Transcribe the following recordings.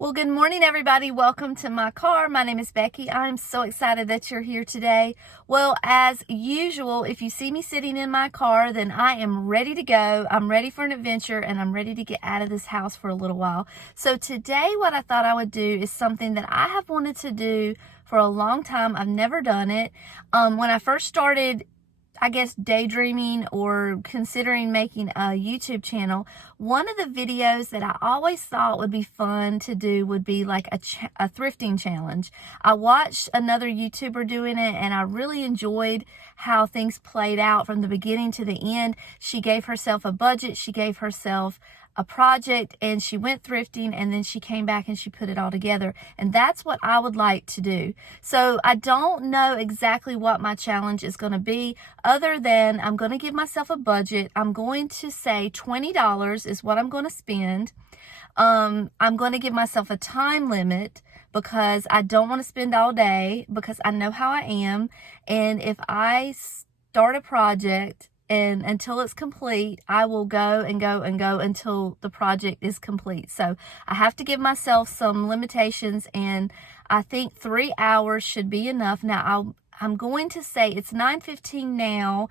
Well, good morning, everybody. Welcome to my car. My name is Becky. I'm so excited that you're here today. Well, as usual, if you see me sitting in my car, then I am ready to go. I'm ready for an adventure, and I'm ready to get out of this house for a little while. So today, what I thought I would do is something that I have wanted to do for a long time. I've never done it. When I first started, I guess, daydreaming or considering making a YouTube channel, one of the videos that I always thought would be fun to do would be like a thrifting challenge. I watched another YouTuber doing it, and I really enjoyed how things played out from the beginning to the end. She gave herself a budget, she gave herself a project, and she went thrifting, and then she came back and she put it all together. And that's what I would like to do. So I don't know exactly what my challenge is going to be, other than I'm going to give myself a budget. I'm going to say $20 is what I'm going to spend. I'm going to give myself a time limit because I don't want to spend all day, because I know how I am. And if I start a project and until it's complete, I will go and go and go until the project is complete. So I have to give myself some limitations, and I think 3 hours should be enough. Now, I'm going to say it's 9:15 now.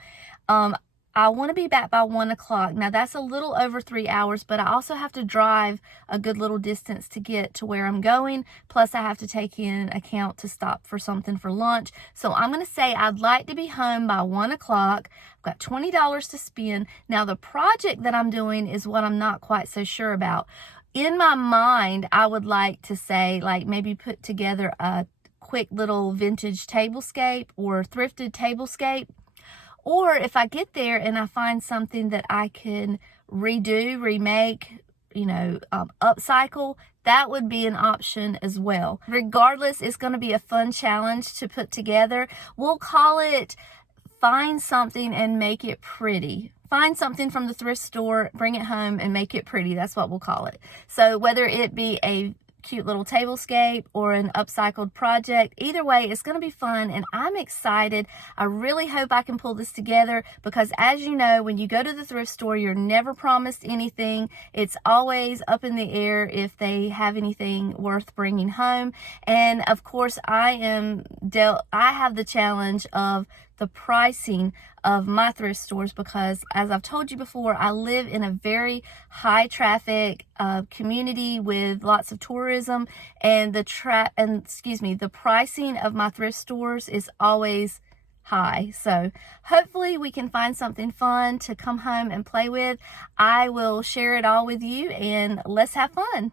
I want to be back by 1 o'clock. Now, that's a little over 3 hours, but I also have to drive a good little distance to get to where I'm going. Plus, I have to take in account to stop for something for lunch. So I'm going to say I'd like to be home by 1 o'clock. I've got $20 to spend. Now, the project that I'm doing is what I'm not quite so sure about. In my mind, I would like to say, like, maybe put together a quick little vintage tablescape or thrifted tablescape. Or if I get there and I find something that I can redo, remake, upcycle, that would be an option as well. Regardless, it's going to be a fun challenge to put together. We'll call it Find Something and Make It Pretty. Find something from the thrift store, bring it home, and make it pretty. That's what we'll call it. So whether it be a cute little tablescape or an upcycled project, either way, it's going to be fun, and I'm excited. I really hope I can pull this together, because as you know, when you go to the thrift store, you're never promised anything. It's always up in the air if they have anything worth bringing home. And of course, I have the challenge of the pricing of my thrift stores, because as I've told you before, I live in a very high traffic community with lots of tourism, and the pricing of my thrift stores is always high. So hopefully we can find something fun to come home and play with. I will share it all with you, and let's have fun.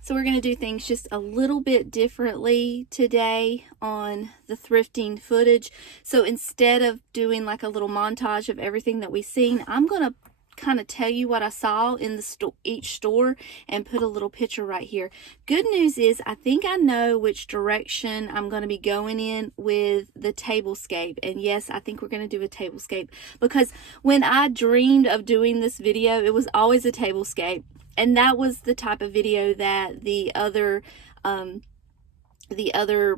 So we're going to do things just a little bit differently today on the thrifting footage. So instead of doing like a little montage of everything that we've seen, I'm going to kind of tell you what I saw in each store and put a little picture right here. Good news is I think I know which direction I'm going to be going in with the tablescape. And yes, I think we're going to do a tablescape, because when I dreamed of doing this video, it was always a tablescape. And that was the type of video that the other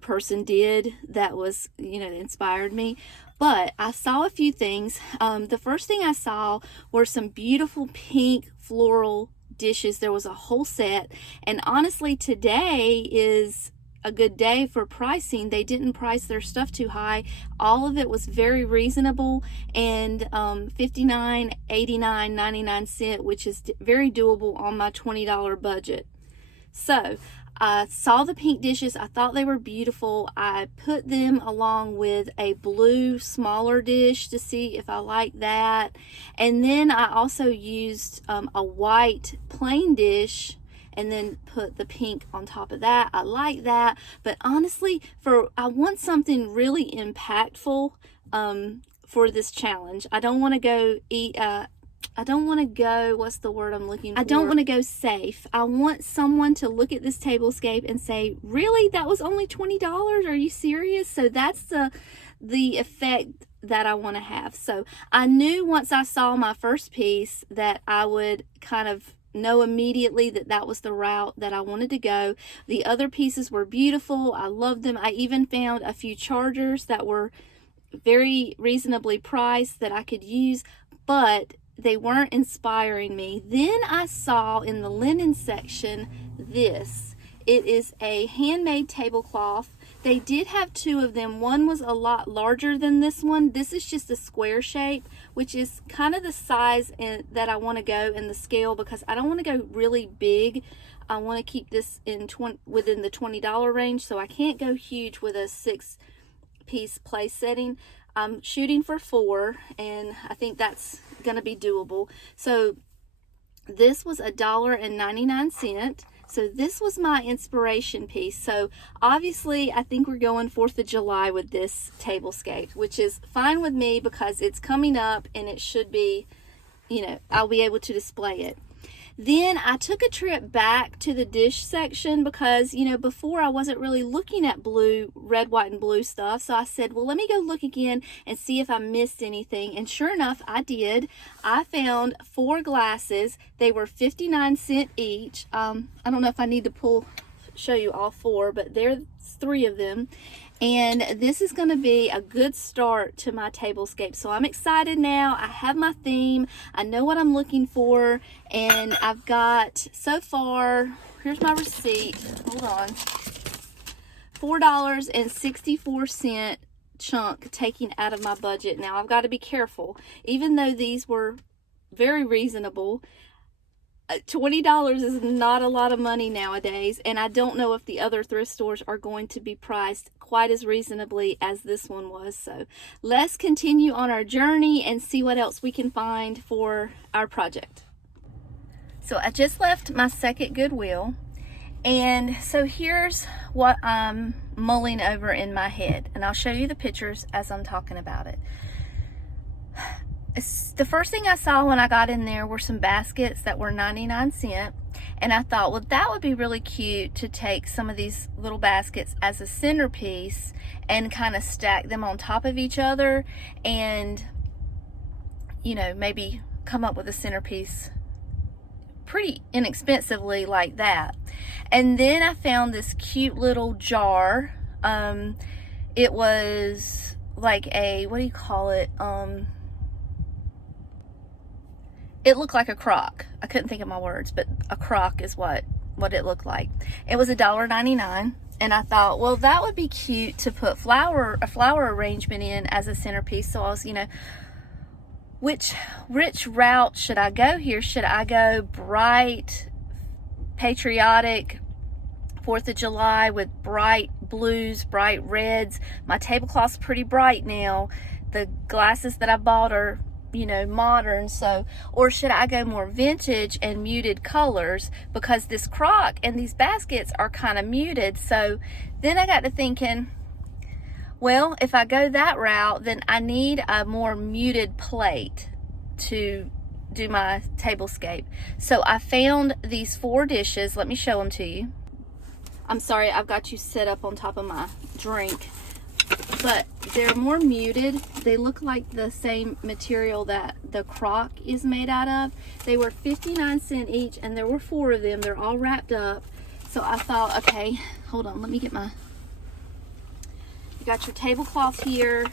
person did that was, inspired me. But I saw a few things. The first thing I saw were some beautiful pink floral dishes. There was a whole set. And honestly, today is a good day for pricing. They didn't price their stuff too high. All of it was very reasonable, and $59, $89, 99 cents, which is very doable on my $20 budget. So I saw the pink dishes. I thought they were beautiful. I put them along with a blue smaller dish to see if I like that. And then I also used a white plain dish and then put the pink on top of that. I like that. But honestly, I want something really impactful for this challenge. I don't want to go what's the word I'm looking for? I don't want to go safe. I want someone to look at this tablescape and say, really? That was only $20? Are you serious? So that's the effect that I want to have. So I knew once I saw my first piece that I would kind of know immediately that was the route that I wanted to go. The other pieces were beautiful. I loved them. I even found a few chargers that were very reasonably priced that I could use, but they weren't inspiring me. Then I saw in the linen section this. It is a handmade tablecloth. They did have two of them. One was a lot larger than this one. This is just a square shape, which is kind of the size that I want to go in the scale, because I don't want to go really big. I want to keep this within the $20 range, so I can't go huge with a 6-piece place setting. I'm shooting for 4, and I think that's going to be doable. So this was $1.99. So this was my inspiration piece. So obviously I think we're going 4th of July with this Tablescape, which is fine with me because it's coming up and it should be, I'll be able to display it. Then I took a trip back to the dish section because, before I wasn't really looking at blue, red, white, and blue stuff. So I said, well, let me go look again and see if I missed anything. And sure enough, I did. I found 4 glasses. They were 59 cents each. I don't know if I need to show you all 4, but there's 3 of them. And this is going to be a good start to my Tablescape. So I'm excited now. I have my theme. I know what I'm looking for. And I've got, so far, here's my receipt. Hold on. $4.64 chunk taken out of my budget. Now, I've got to be careful. Even though these were very reasonable, $20 is not a lot of money nowadays, and I don't know if the other thrift stores are going to be priced quite as reasonably as this one was. So let's continue on our journey and see what else we can find for our project. So I just left my second Goodwill, and so here's what I'm mulling over in my head, and I'll show you the pictures as I'm talking about it. The first thing I saw when I got in there were some baskets that were 99 cents, and I thought, well, that would be really cute to take some of these little baskets as a centerpiece and kind of stack them on top of each other and, maybe come up with a centerpiece pretty inexpensively like that. And then I found this cute little jar. It was like a, what do you call it? It looked like a crock. I couldn't think of my words, but a crock is what it looked like. It was $1.99, and I thought, well, that would be cute to put a flower arrangement in as a centerpiece. So I was, which route should I go here? Should I go bright, patriotic, 4th of July with bright blues, bright reds? My tablecloth's pretty bright now. The glasses that I bought are modern, or should I go more vintage and muted colors, because this crock and these baskets are kind of muted? So then I got to thinking, well, if I go that route, then I need a more muted plate to do my Tablescape. So I found these 4 dishes. Let me show them to you. I'm sorry, I've got you set up on top of my drink, but they're more muted. They look like the same material that the crock is made out of. They were 59 cents each, and there were 4 of them. They're all wrapped up. So I thought, okay, hold on, let me get you got your tablecloth here.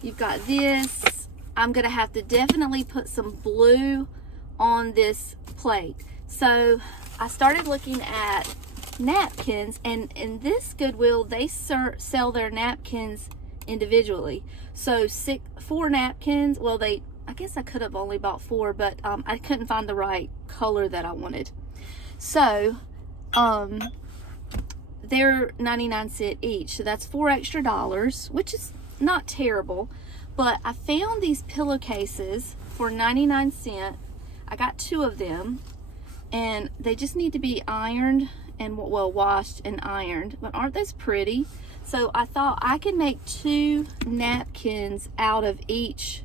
You've got this. I'm gonna have to definitely put some blue on this plate. So I started looking at napkins, and in this Goodwill they sell their napkins individually. So 4 napkins. Well, I guess I could have only bought 4, but I couldn't find the right color that I wanted. So they're 99 cents each, so that's $4 extra, which is not terrible. But I found these pillowcases for 99 cents. I got 2 of them, and they just need to be ironed and, well, washed and ironed. But aren't those pretty? So I thought I could make 2 napkins out of each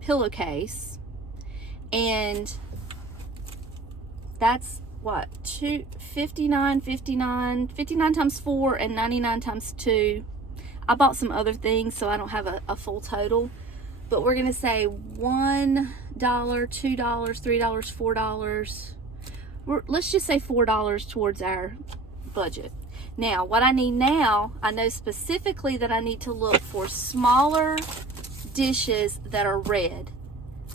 pillowcase, and that's what, 59 times 4 and 99 times 2. I bought some other things, so I don't have a full total, but we're gonna say $1, $2, $3, $4. Let's just say $4 towards our budget. Now, what I need now, I know specifically that I need to look for smaller dishes that are red,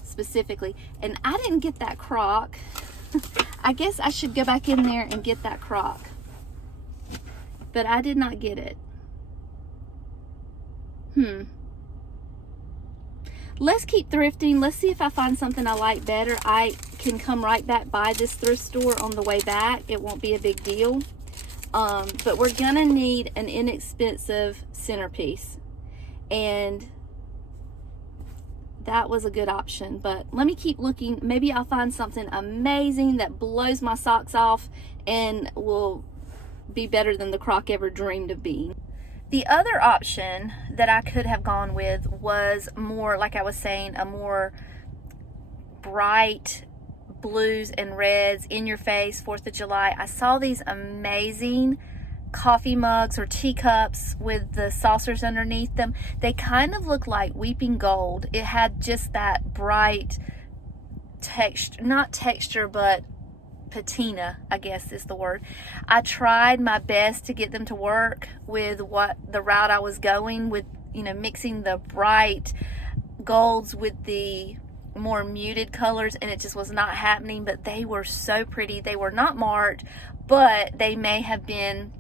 specifically. And I didn't get that crock. I guess I should go back in there and get that crock. But I did not get it. Let's keep thrifting. Let's see if I find something I like better. I can come right back by this thrift store on the way back. It won't be a big deal. But we're gonna need an inexpensive centerpiece. And that was a good option. But let me keep looking. Maybe I'll find something amazing that blows my socks off and will be better than the crock ever dreamed of being. The other option that I could have gone with was more, like I was saying, a more bright blues and reds, in your face, 4th of July. I saw these amazing coffee mugs or teacups with the saucers underneath them. They kind of look like weeping gold. It had just that bright texture, not texture, but patina, I guess is the word. I tried my best to get them to work with the route I was going with, mixing the bright golds with the more muted colors, and it just was not happening. But they were so pretty. They were not marked, but they may have been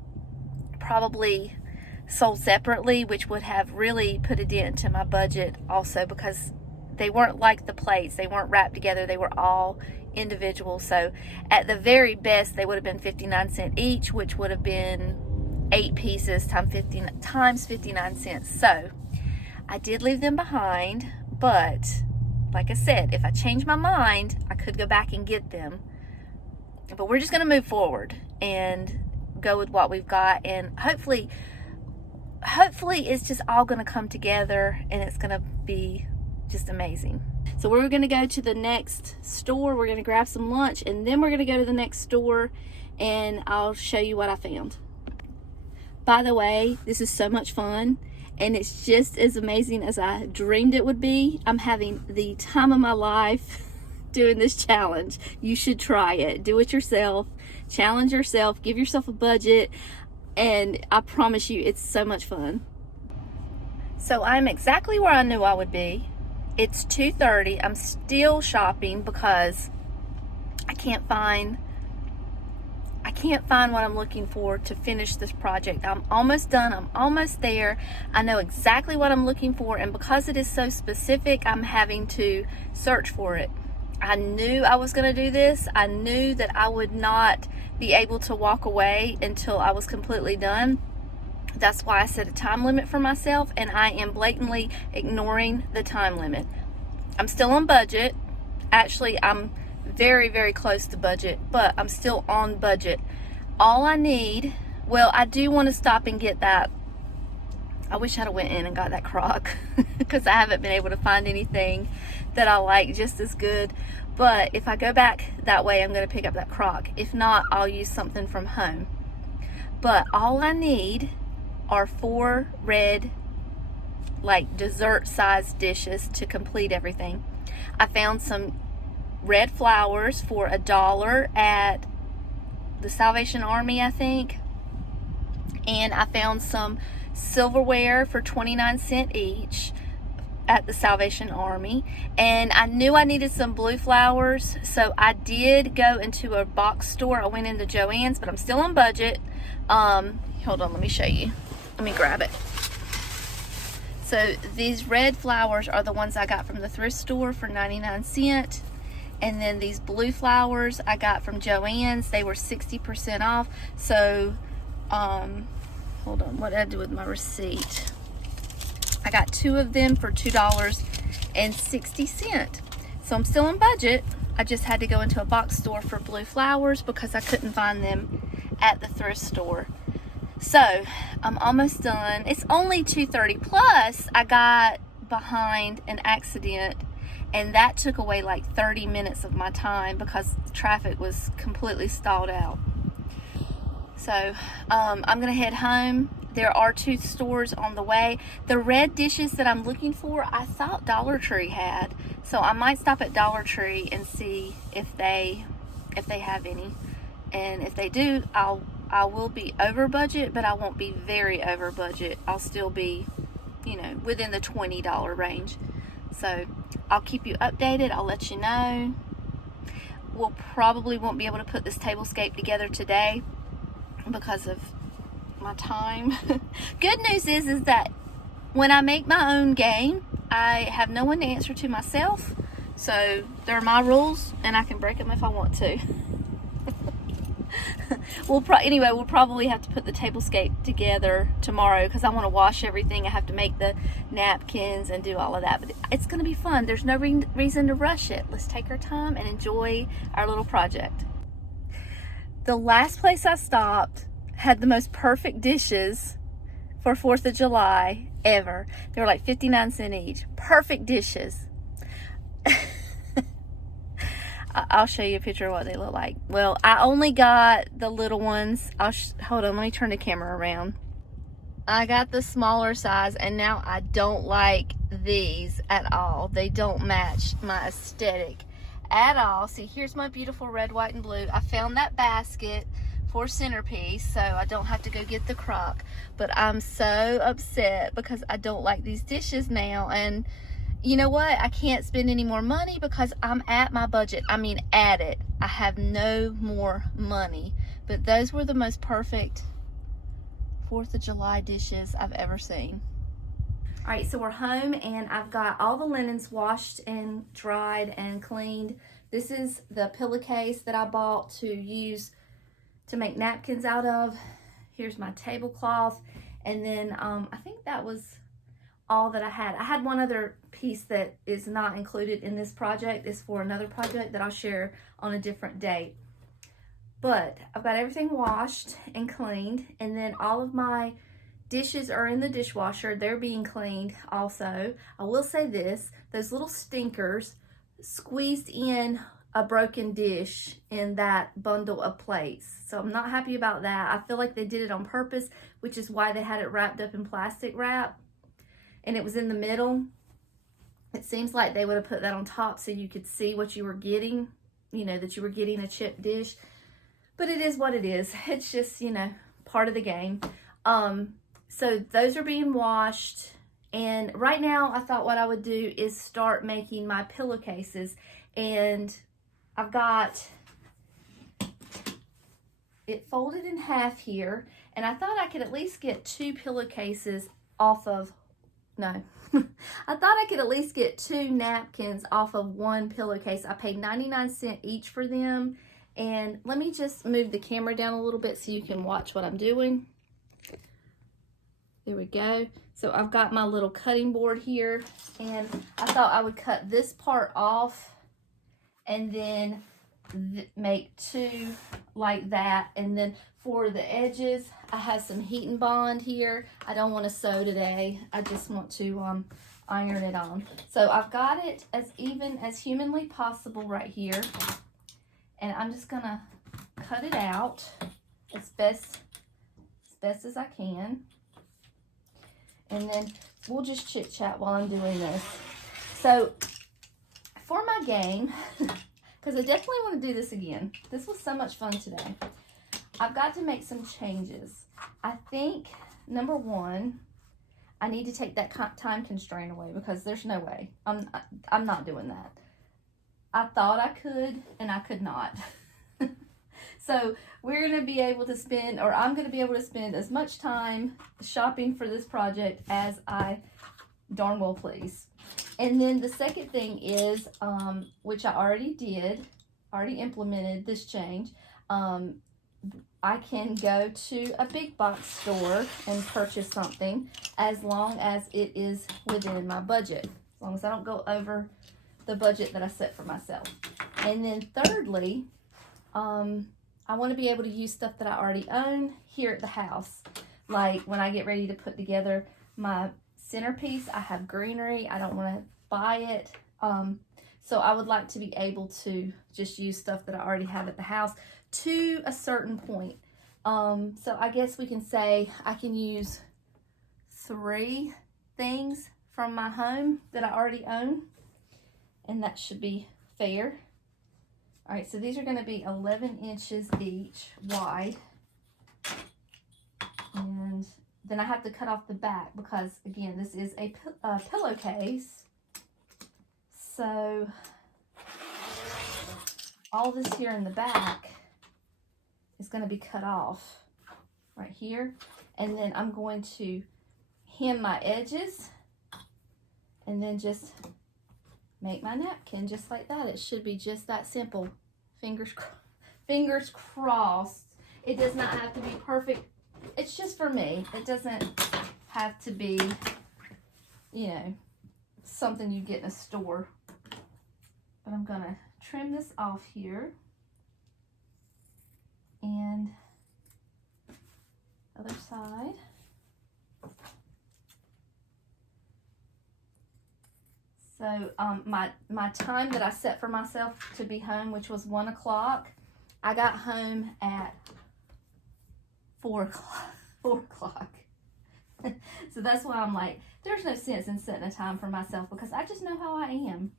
probably sold separately, which would have really put a dent into my budget also, because they weren't like the plates. They weren't wrapped together. They were all individual. So at the very best, they would have been 59 cents each, which would have been 8 pieces times 59 cents. So I did leave them behind, but like I said, if I change my mind, I could go back and get them. But we're just going to move forward and go with what we've got, and hopefully it's just all going to come together and it's going to be just amazing. So we're going to go to the next store. We're going to grab some lunch, and then we're going to go to the next store, and I'll show you what I found. By the way, this is so much fun, and it's just as amazing as I dreamed it would be. I'm having the time of my life doing this challenge. You should try it. Do it yourself. Challenge yourself. Give yourself a budget, and I promise you it's so much fun. So I'm exactly where I knew I would be. It's 2:30. I'm still shopping because I can't find what I'm looking for to finish this project. I'm almost done. I'm almost there. I know exactly what I'm looking for, and because it is so specific, I'm having to search for it. I knew I was going to do this. I knew that I would not be able to walk away until I was completely done. That's why I set a time limit for myself, and I am blatantly ignoring the time limit. I'm still on budget. Actually, I'm very, very close to budget, but I'm still on budget. All I need, well, I do want to stop and get that. I wish I'd have went in and got that crock because I haven't been able to find anything that I like just as good. But if I go back that way, I'm going to pick up that crock. If not, I'll use something from home. But all I need are 4 red, like dessert sized dishes to complete everything. I found some red flowers for $1 at the Salvation Army, I think. And I found some silverware for 29 cents each at the Salvation Army. And I knew I needed some blue flowers, so I did go into a box store. I went into Joann's, but I'm still on budget. Hold on, let me show you. Let me grab it. So these red flowers are the ones I got from the thrift store for 99 cents. And then these blue flowers I got from Joann's. They were 60% off. So, hold on, what did I do with my receipt? I got 2 of them for $2.60. So I'm still on budget. I just had to go into a box store for blue flowers because I couldn't find them at the thrift store. So I'm almost done. It's only 2:30. Plus I got behind an accident, and that took away like 30 minutes of my time because the traffic was completely stalled out. So I'm gonna head home. There are 2 stores on the way. The red dishes that I'm looking for, I thought Dollar Tree had. So I might stop at Dollar Tree and see if they have any. And if they do, I will be over budget, but I won't be very over budget. I'll still be, within the $20 range. So I'll keep you updated. I'll let you know. we'll probably won't be able to put this tablescape together today because of my time. Good news is that when I make my own game, I have no one to answer to myself. So they're my rules and I can break them if I want to. Anyway, we'll probably have to put the tablescape together tomorrow because I want to wash everything. I have to make the napkins and do all of that, but it's going to be fun. There's no reason to rush it. Let's take our time and enjoy our little project. The last place I stopped had the most perfect dishes for 4th of July ever. They were like 59 cents each. Perfect dishes. I'll show you a picture of what they look like. Well, I only got the little ones. Hold on, let me turn the camera around. I got the smaller size, and now I don't like these at all. They don't match my aesthetic at all. See, here's my beautiful red, white, and blue. I found that basket for Centerpiece, so I don't have to go get the crock. But I'm so upset because I don't like these dishes now, and you know what? I can't spend any more money because I'm at my budget. I mean, at it. I have no more money. But those were the most perfect 4th of July dishes I've ever seen. All right, so we're home and I've got all the linens washed and dried and cleaned. This is the pillowcase that I bought to use to make napkins out of. Here's my tablecloth. And then I think that was all that I had. I had one other piece that is not included in this project. It's for another project that I'll share on a different date. But I've got everything washed and cleaned, and then all of my dishes are in the dishwasher. They're being cleaned also. I will say this, those little stinkers squeezed in a broken dish in that bundle of plates. So I'm not happy about that. I feel like they did it on purpose, which is why they had it wrapped up in plastic wrap. And it was in the middle. It seems like they would have put that on top so you could see what you were getting, you know, that you were getting a chipped dish. But it is what it is. It's just, you know, part of the game. So those are being washed. And right now I thought what I would do is start making my pillowcases. And I've got it folded in half here. And I thought I could at least get 2 pillowcases off of No, I thought I could at least get 2 napkins off of 1 pillowcase. I paid 99 cents each for them. And let me just move the camera down a little bit so you can watch what I'm doing. There we go. So I've got my little cutting board here, and I thought I would cut this part off and then make 2 like that. And then for the edges, I have some heat and bond here. I don't want to sew today. I just want to iron it on. So I've got it as even as humanly possible right here. And I'm just gonna cut it out as best as I can. And then we'll just chit chat while I'm doing this. So for my game, because I definitely want to do this again. This was so much fun today. I've got to make some changes. I think, number 1, I need to take that time constraint away because there's no way. I'm not doing that. I thought I could, and I could not. So we're going to be able to spend, or I'm going to be able to spend as much time shopping for this project as I darn well please. And then the second thing is, which I already implemented this change. I can go to a big box store and purchase something as long as it is within my budget. As long as I don't go over the budget that I set for myself. And then thirdly, I want to be able to use stuff that I already own here at the house. Like when I get ready to put together my centerpiece, I have greenery. I don't want to buy it. So I would like to be able to just use stuff that I already have at the house to a certain point. So I guess we can say I can use 3 things from my home that I already own. And that should be fair. All right, so these are going to be 11 inches each wide. And then I have to cut off the back because, again, this is a pillowcase. So all this here in the back is going to be cut off right here. And then I'm going to hem my edges and then just make my napkin just like that. It should be just that simple. Fingers crossed. It does not have to be perfect. It's just for me. It doesn't have to be, you know, something you get in a store. But I'm gonna trim this off here. And other side. So my time that I set for myself to be home, which was 1 o'clock, I got home at 4 o'clock. 4 o'clock. So that's why I'm like, there's no sense in setting a time for myself, because I just know how I am.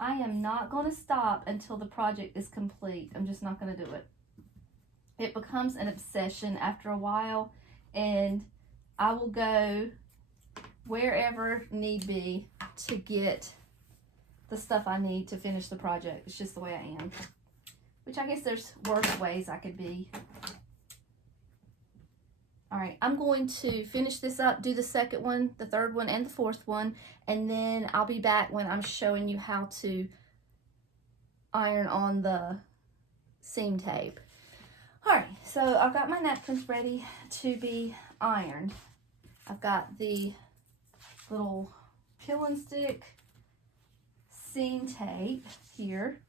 I am not going to stop until the project is complete. I'm just not going to do it. It becomes an obsession after a while, and I will go wherever need be to get the stuff I need to finish the project. It's just the way I am. Which I guess there's worse ways I could be. All right, I'm going to finish this up, do the second one, the third one, and the fourth one, and then I'll be back when I'm showing you how to iron on the seam tape. All right, so I've got my napkins ready to be ironed. I've got the little peel and stick seam tape here.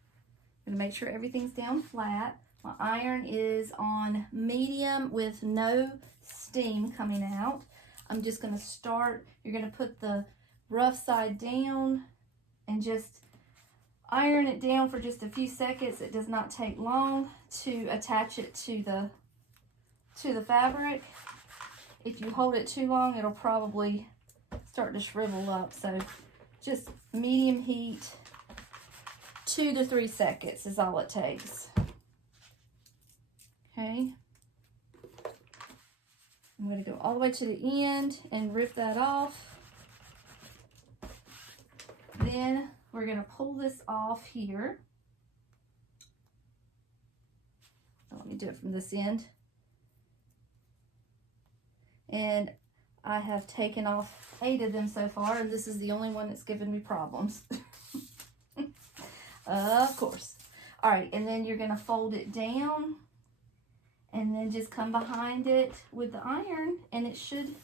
I'm gonna make sure everything's down flat. My iron is on medium with no steam coming out. I'm just gonna start, you're gonna put the rough side down and just iron it down for just a few seconds. It does not take long to attach it to the fabric. If you hold it too long, it'll probably start to shrivel up. So just medium heat, 2 to 3 seconds is all it takes. Okay. I'm going to go all the way to the end and rip that off. Then we're going to pull this off here. Let me do it from this end. And I have taken off 8 of them so far, and this is the only one that's given me problems. Of course. All right, and then you're going to fold it down and then just come behind it with the iron, and it should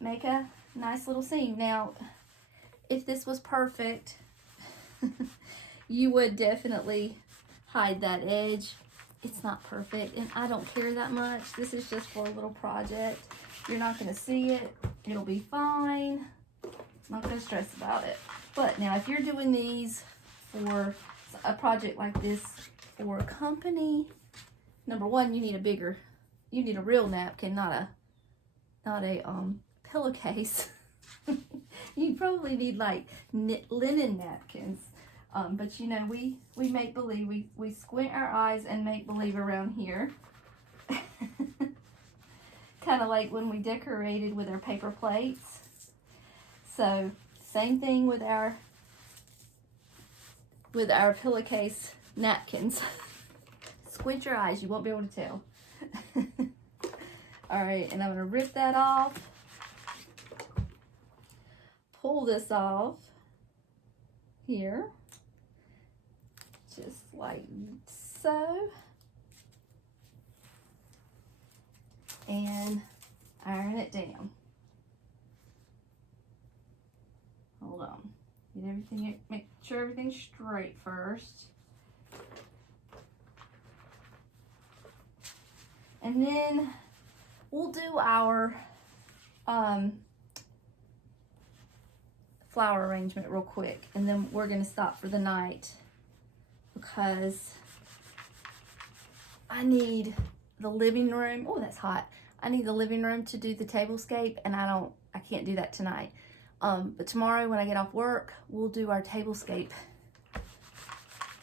make a nice little seam. Now, if this was perfect, you would definitely hide that edge. It's not perfect, and I don't care that much. This is just for a little project. You're not going to see it. It'll be fine. I'm not going to stress about it. But now, if you're doing these for a project like this for a company, number one, you need a real napkin, not a pillowcase. You probably need like linen napkins. But you know, we make believe, we squint our eyes and make believe around here. Kind of like when we decorated with our paper plates. So same thing with our pillowcase napkins. Squint your eyes, you won't be able to tell. All right, and I'm gonna rip that off. Pull this off here. Just like so. And iron it down. Hold on. Get everything, make sure everything's straight first. And then we'll do our flower arrangement real quick, and then we're gonna stop for the night because I need the living room. Oh, that's hot. I need the living room to do the tablescape, and I can't do that tonight. But tomorrow when I get off work, we'll do our tablescape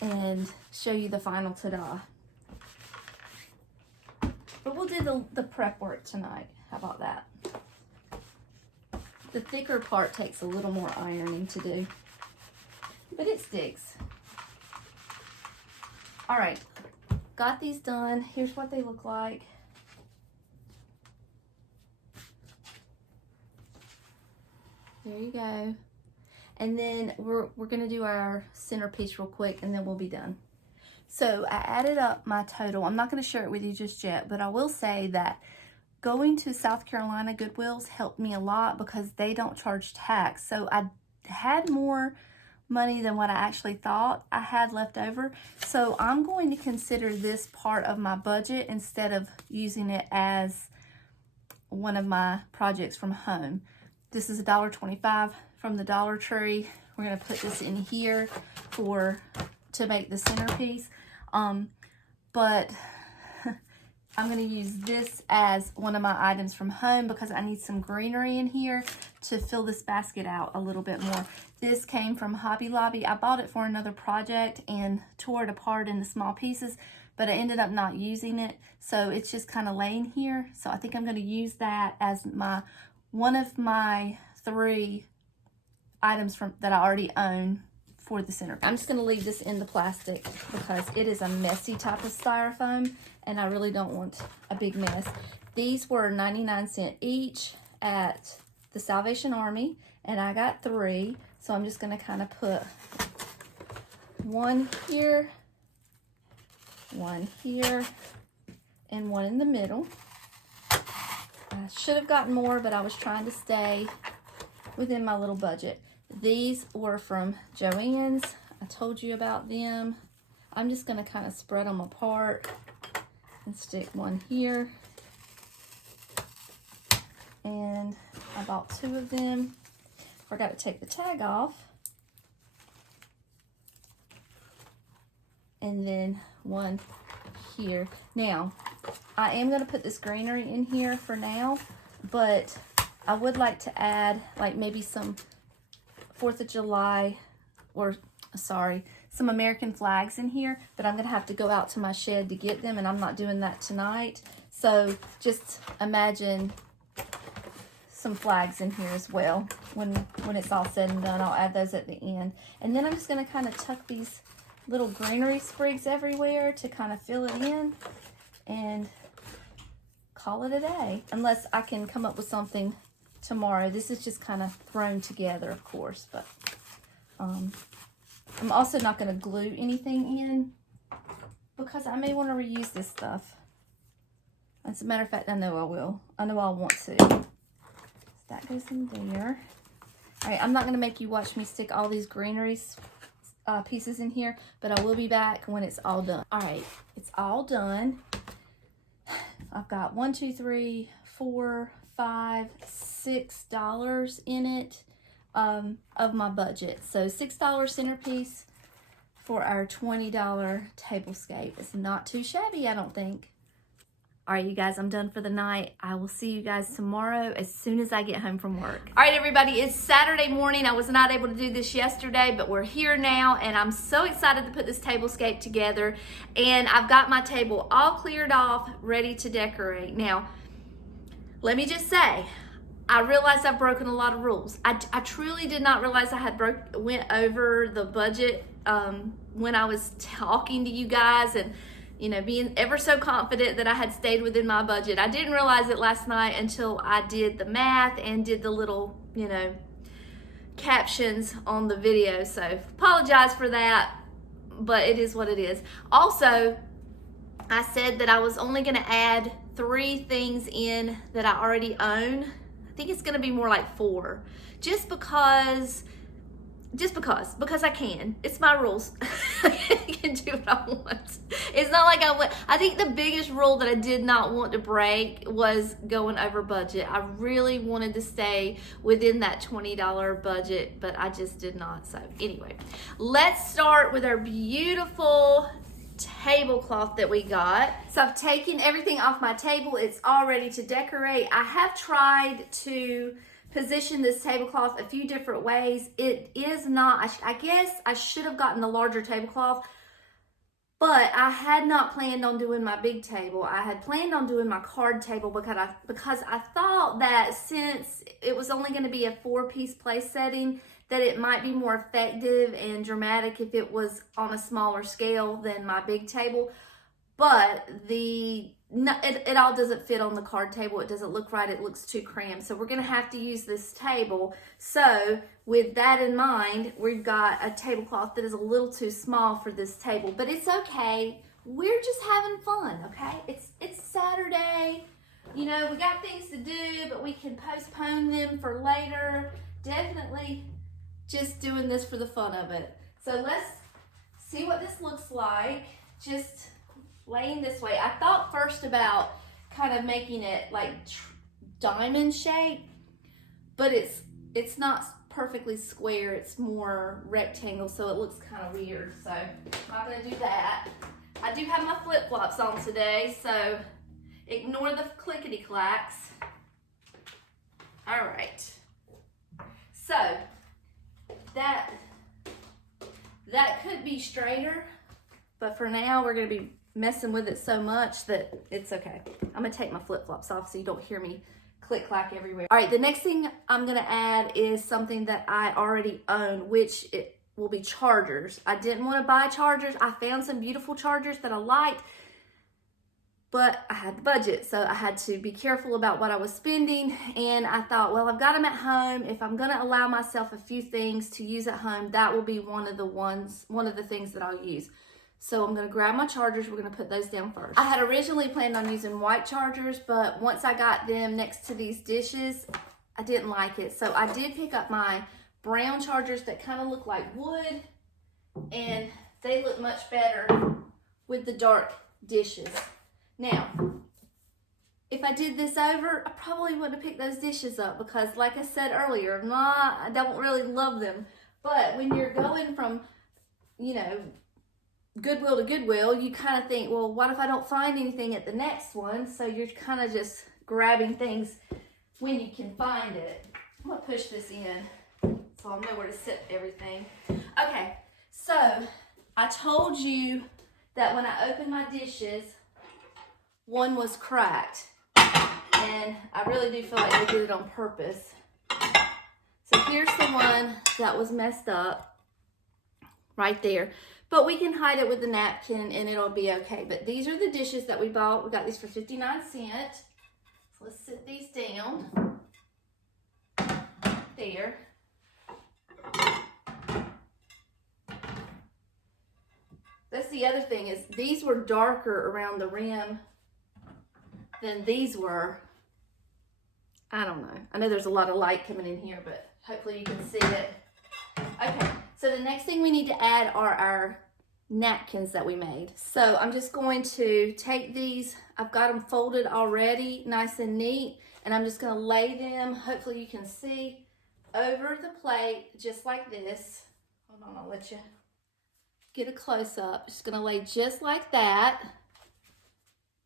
and show you the final ta-da. But we'll do the prep work tonight. How about that? The thicker part takes a little more ironing to do, but it sticks. All right, got these done. Here's what they look like. There you go. And then we're gonna do our centerpiece real quick and then we'll be done. So I added up my total. I'm not gonna share it with you just yet, but I will say that going to South Carolina Goodwills helped me a lot because they don't charge tax. So I had more money than what I actually thought I had left over. So I'm going to consider this part of my budget instead of using it as one of my projects from home. This is $1.25 from the Dollar Tree. We're gonna put this in here to make the centerpiece. But I'm gonna use this as one of my items from home because I need some greenery in here to fill this basket out a little bit more. This came from Hobby Lobby. I bought it for another project and tore it apart into small pieces, but I ended up not using it. So it's just kind of laying here. So I think I'm gonna use that as one of my 3 items that I already own for the centerpiece. I'm just gonna leave this in the plastic because it is a messy type of styrofoam and I really don't want a big mess. These were 99 cents each at the Salvation Army and I got 3. So I'm just gonna kind of put one here, and one in the middle. I should have gotten more, but I was trying to stay within my little budget. These were from Joann's. I told you about them. I'm just gonna kind of spread them apart and stick one here. And I bought 2 of them. Forgot to take the tag off. And then one here. Now, I am gonna put this greenery in here for now, but I would like to add like maybe some 4th of July, or sorry, some American flags in here, but I'm gonna have to go out to my shed to get them and I'm not doing that tonight. So just imagine some flags in here as well. When it's all said and done, I'll add those at the end. And then I'm just gonna kind of tuck these little greenery sprigs everywhere to kind of fill it in and call it a day. Unless I can come up with something tomorrow. This is just kind of thrown together, of course, but I'm also not going to glue anything in because I may want to reuse this stuff. As a matter of fact, I know I will. I know I'll want to. So that goes in there. All right, I'm not going to make you watch me stick all these greenery pieces in here, but I will be back when it's all done. All right, it's all done. I've got $1, 2, 3, 4, $5, $6 in it of my budget. So $6 centerpiece for our $20 tablescape. It's not too shabby, I don't think. All right, you guys, I'm done for the night. I will see you guys tomorrow as soon as I get home from work. All right, everybody, it's Saturday morning. I was not able to do this yesterday, but we're here now, and I'm so excited to put this tablescape together. And I've got my table all cleared off, ready to decorate. Now, let me just say, I realized I've broken a lot of rules. I truly did not realize I had went over the budget when I was talking to you guys and being ever so confident that I had stayed within my budget. I didn't realize it last night until I did the math and did the little, captions on the video. So apologize for that, but it is what it is. Also, I said that I was only gonna add 3 things in that I already own. I think it's gonna be more like 4, just because I can. It's my rules. I can do what I want. It's not like I think the biggest rule that I did not want to break was going over budget. I really wanted to stay within that $20 budget, but I just did not. So anyway, let's start with our beautiful tablecloth that we got. So I've taken everything off my table. It's all ready to decorate. I have tried to position this tablecloth a few different ways. It is not, I guess I should have gotten the larger tablecloth, but I had not planned on doing my big table. I had planned on doing my card table because I thought that since it was only going to be a 4-piece place setting, that it might be more effective and dramatic if it was on a smaller scale than my big table. But it all doesn't fit on the card table. It doesn't look right. It looks too cramped. So we're going to have to use this table. So with that in mind, we've got a tablecloth that is a little too small for this table. But it's okay. We're just having fun, okay? It's Saturday. You know, we got things to do, but we can postpone them for later. Definitely just doing this for the fun of it. So let's see what this looks like. Just laying this way. I thought first about kind of making it like diamond shape, but it's not perfectly square. It's more rectangle, so it looks kind of weird. So I'm not gonna do that. I do have my flip-flops on today, so ignore the clickety-clacks. All right. So that could be straighter, but for now we're gonna be messing with it so much that it's okay. I'm gonna take my flip-flops off so you don't hear me click-clack everywhere. All right, the next thing I'm gonna add is something that I already own, which it will be chargers. I didn't want to buy chargers. I found some beautiful chargers that I liked, but I had the budget, so I had to be careful about what I was spending. And I thought, well, I've got them at home. If I'm gonna allow myself a few things to use at home, that will be one of the things that I'll use. So I'm gonna grab my chargers. We're gonna put those down first. I had originally planned on using white chargers, but once I got them next to these dishes, I didn't like it. So I did pick up my brown chargers that kind of look like wood, and they look much better with the dark dishes. Now, if I did this over, I probably wouldn't have picked those dishes up because, like I said earlier, I don't really love them. But when you're going from, you know, Goodwill to Goodwill, you kind of think, well, what if I don't find anything at the next one? So you're kind of just grabbing things when you can find it. I'm gonna push this in so I'll know where to sit everything. Okay, so I told you that when I opened my dishes, one was cracked, and I really do feel like they did it on purpose. So here's the one that was messed up right there. But we can hide it with the napkin and it'll be okay. But these are the dishes that we bought. We got these for 59 cents. So let's sit these down. There. That's the other thing, is these were darker around the rim than these were. I don't know. I know there's a lot of light coming in here, but hopefully you can see it. Okay. So the next thing we need to add are our napkins that we made. So I'm just going to take these, I've got them folded already, nice and neat, and I'm just going to lay them, hopefully you can see, over the plate just like this. Hold on, I'll let you get a close-up. Just going to lay just like that,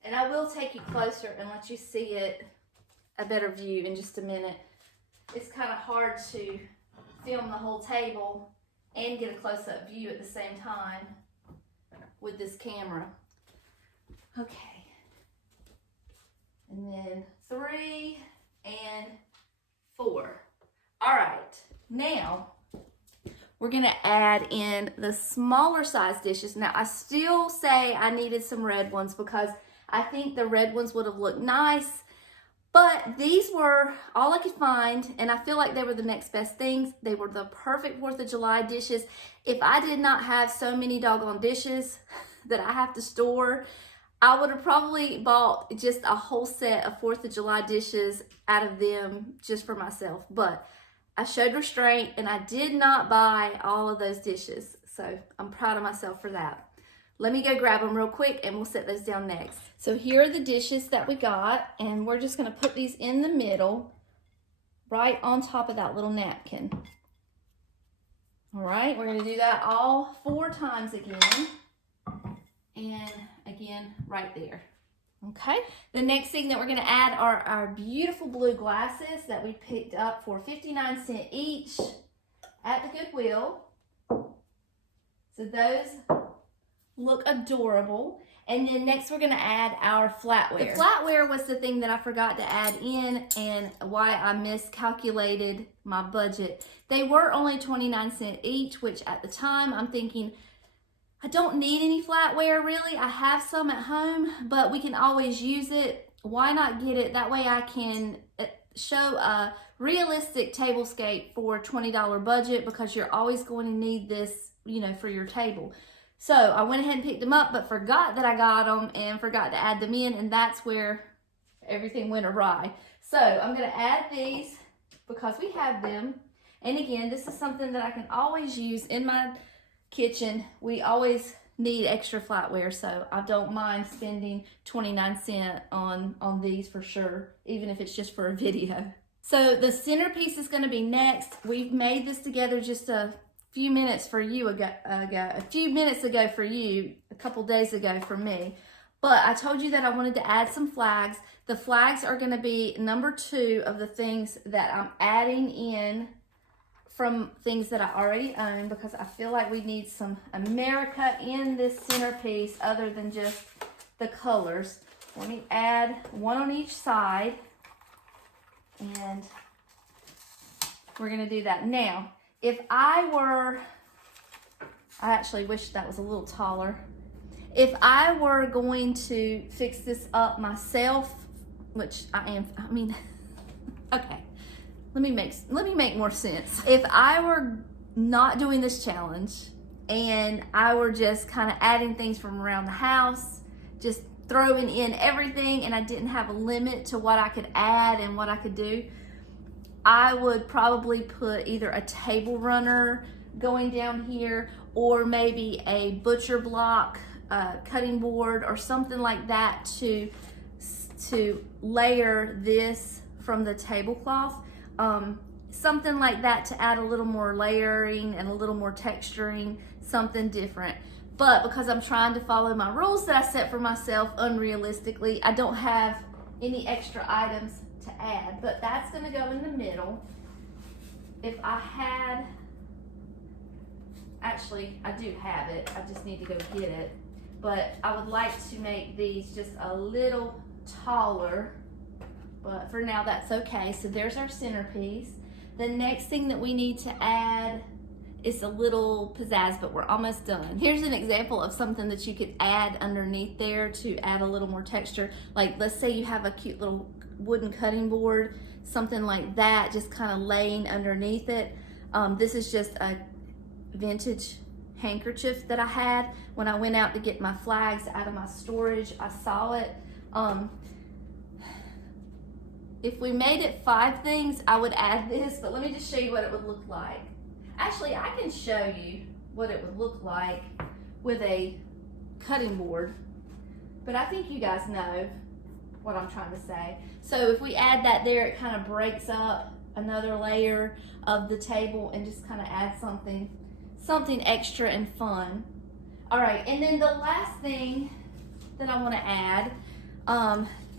and I will take you closer and let you see it, a better view in just a minute. It's kind of hard to film the whole table and get a close-up view at the same time with this camera. Okay. And then 3 and 4. All right. Now, we're going to add in the smaller size dishes. Now, I still say I needed some red ones because I think the red ones would have looked nice. But these were all I could find, and I feel like they were the next best things. They were the perfect 4th of July dishes. If I did not have so many doggone dishes that I have to store, I would have probably bought just a whole set of 4th of July dishes out of them just for myself. But I showed restraint, and I did not buy all of those dishes. So I'm proud of myself for that. Let me go grab them real quick and we'll set those down next. So here are the dishes that we got, and we're just gonna put these in the middle, right on top of that little napkin. All right, we're gonna do that all 4 times again, and again right there. Okay, the next thing that we're gonna add are our beautiful blue glasses that we picked up for 59 cents each at the Goodwill. So those look adorable. And then next we're gonna add our flatware. The flatware was the thing that I forgot to add in and why I miscalculated my budget. They were only 29 cents each, which at the time I'm thinking, I don't need any flatware really. I have some at home, but we can always use it. Why not get it? That way I can show a realistic tablescape for a $20 budget, because you're always going to need this, you know, for your table. So I went ahead and picked them up, but forgot that I got them and forgot to add them in, and that's where everything went awry. So I'm gonna add these because we have them. And again, this is something that I can always use in my kitchen. We always need extra flatware, so I don't mind spending 29 cents on these for sure, even if it's just for a video. So the centerpiece is gonna be next. We've made this together just a few minutes for you a few minutes ago for you, a couple days ago for me. But I told you that I wanted to add some flags. The flags are gonna be number 2 of the things that I'm adding in from things that I already own, because I feel like we need some America in this centerpiece other than just the colors. Let me add one on each side, and we're gonna do that. Now, if I actually wish that was a little taller. If I were going to fix this up myself, which I am, okay. Let me make more sense. If I were not doing this challenge and I were just kind of adding things from around the house, just throwing in everything, and I didn't have a limit to what I could add and what I could do, I would probably put either a table runner going down here, or maybe a butcher block cutting board or something like that to layer this from the tablecloth. Something like that to add a little more layering and a little more texturing, something different. But because I'm trying to follow my rules that I set for myself unrealistically, I don't have any extra items to add, but that's gonna go in the middle. If I had, actually I do have it, I just need to go get it, but I would like to make these just a little taller, but for now that's okay. So there's our centerpiece. The next thing that we need to add is a little pizzazz, but we're almost done. Here's an example of something that you could add underneath there to add a little more texture. Like, let's say you have a cute little wooden cutting board, something like that, just kind of laying underneath it. This is just a vintage handkerchief that I had when I went out to get my flags out of my storage. I saw it. If we made it 5 things, I would add this, but let me just show you what it would look like. Actually, I can show you what it would look like with a cutting board, but I think you guys know what I'm trying to say. So if we add that there, it kind of breaks up another layer of the table and just kind of adds something extra and fun. All right, and then the last thing that I want to add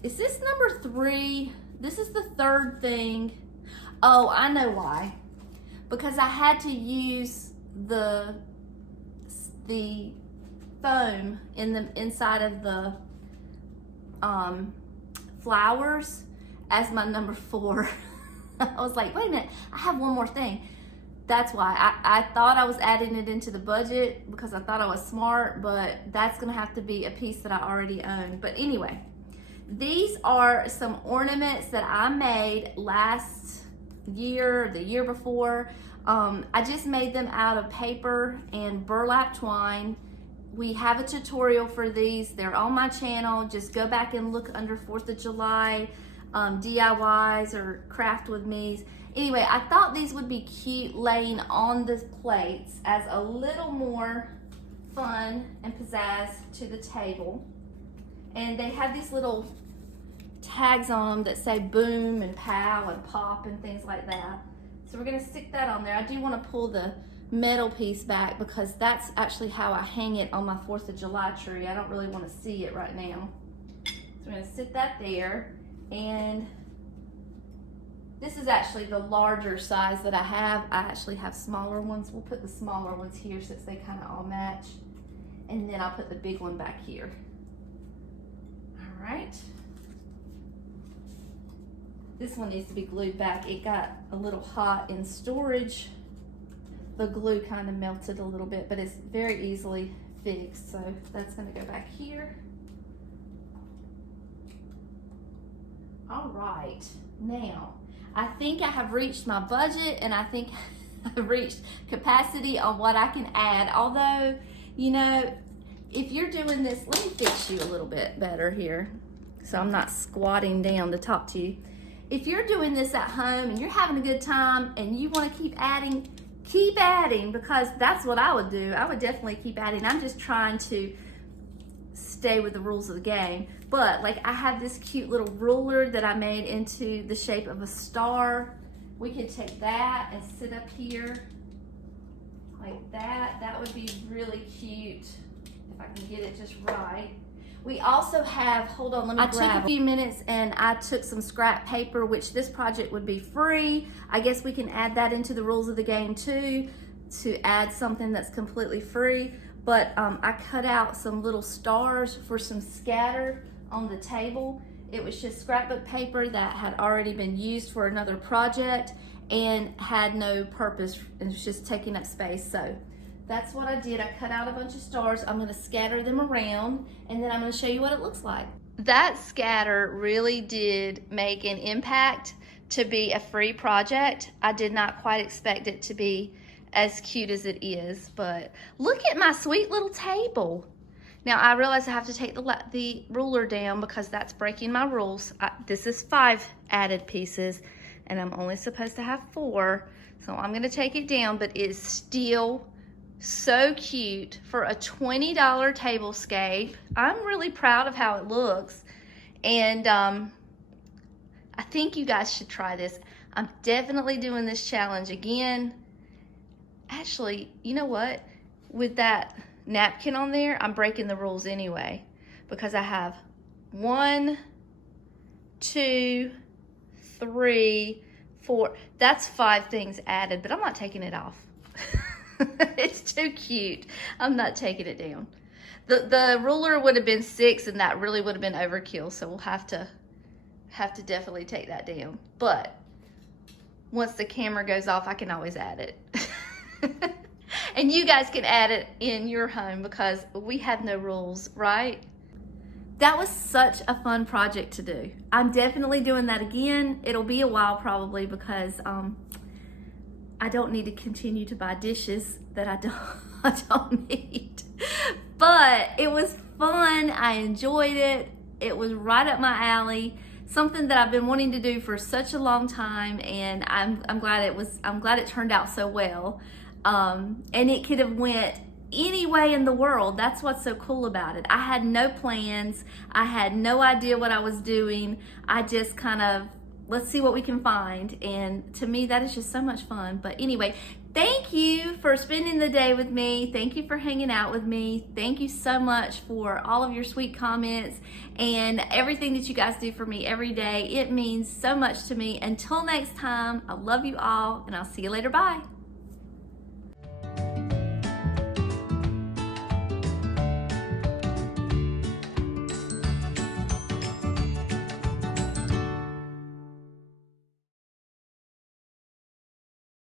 is this number 3. This is the 3rd thing. Oh, I know why. Because I had to use the foam in the inside of the flowers as my number 4. I was like, wait a minute, I have one more thing. That's why I thought I was adding it into the budget because I thought I was smart, but that's gonna have to be a piece that I already own. But anyway, these are some ornaments that I made last year, the year before. I just made them out of paper and burlap twine. We have a tutorial for these. They're on my channel. Just go back and look under 4th of July DIYs or craft with me's. Anyway, I thought these would be cute laying on the plates as a little more fun and pizzazz to the table. And they have these little tags on them that say boom and pow and pop and things like that. So we're gonna stick that on there. I do wanna pull the metal piece back because that's actually how I hang it on my 4th of July tree. I don't really wanna see it right now. So we're gonna stick that there. And this is actually the larger size that I have. I actually have smaller ones. We'll put the smaller ones here since they kind of all match. and then I'll put the big one back here. All right. This one needs to be glued back. It got a little hot in storage. The glue kind of melted a little bit, but it's very easily fixed. So that's going to go back here. All right, now I think I have reached my budget, and I think I've reached capacity on what I can add. Although, you know, if you're doing this, let me fix you a little bit better here so I'm not squatting down to talk to you. If you're doing this at home and you're having a good time and you want to keep adding, because that's what I would do. I would definitely keep adding. I'm just trying to stay with the rules of the game. But like, I have this cute little ruler that I made into the shape of a star. We could take that and sit up here like that. That would be really cute if I can get it just right. We also have, hold on, let me grab. I took a few minutes and I took some scrap paper, which this project would be free. I guess we can add that into the rules of the game too, to add something that's completely free. But I cut out some little stars for some scatter on the table. It was just scrapbook paper that had already been used for another project and had no purpose, and it was just taking up space. So that's what I did. I cut out a bunch of stars. I'm gonna scatter them around, and then I'm gonna show you what it looks like. That scatter really did make an impact to be a free project. I did not quite expect it to be as cute as it is, but look at my sweet little table. Now I realize I have to take the ruler down because that's breaking my rules. This is 5 added pieces, and I'm only supposed to have 4, so I'm gonna take it down, but it's still so cute for a $20 tablescape. I'm really proud of how it looks, and I think you guys should try this. I'm definitely doing this challenge again. Actually, you know what? With that napkin on there, I'm breaking the rules anyway, because I have 1, 2, 3, 4. That's 5 things added, but I'm not taking it off. It's too cute. I'm not taking it down. The ruler would have been 6, and that really would have been overkill, so we'll have to definitely take that down. But once the camera goes off, I can always add it. And you guys can add it in your home because we have no rules, right? That was such a fun project to do. I'm definitely doing that again. It'll be a while probably, because I don't need to continue to buy dishes that I don't need. But it was fun. I enjoyed it. It was right up my alley. Something that I've been wanting to do for such a long time, and I'm glad it turned out so well. And it could have went any way in the world. That's what's so cool about it. I had no plans. I had no idea what I was doing. I just kind of, let's see what we can find. And to me, that is just so much fun. But anyway, thank you for spending the day with me. Thank you for hanging out with me. Thank you so much for all of your sweet comments and everything that you guys do for me every day. It means so much to me. Until next time, I love you all, and I'll see you later. Bye.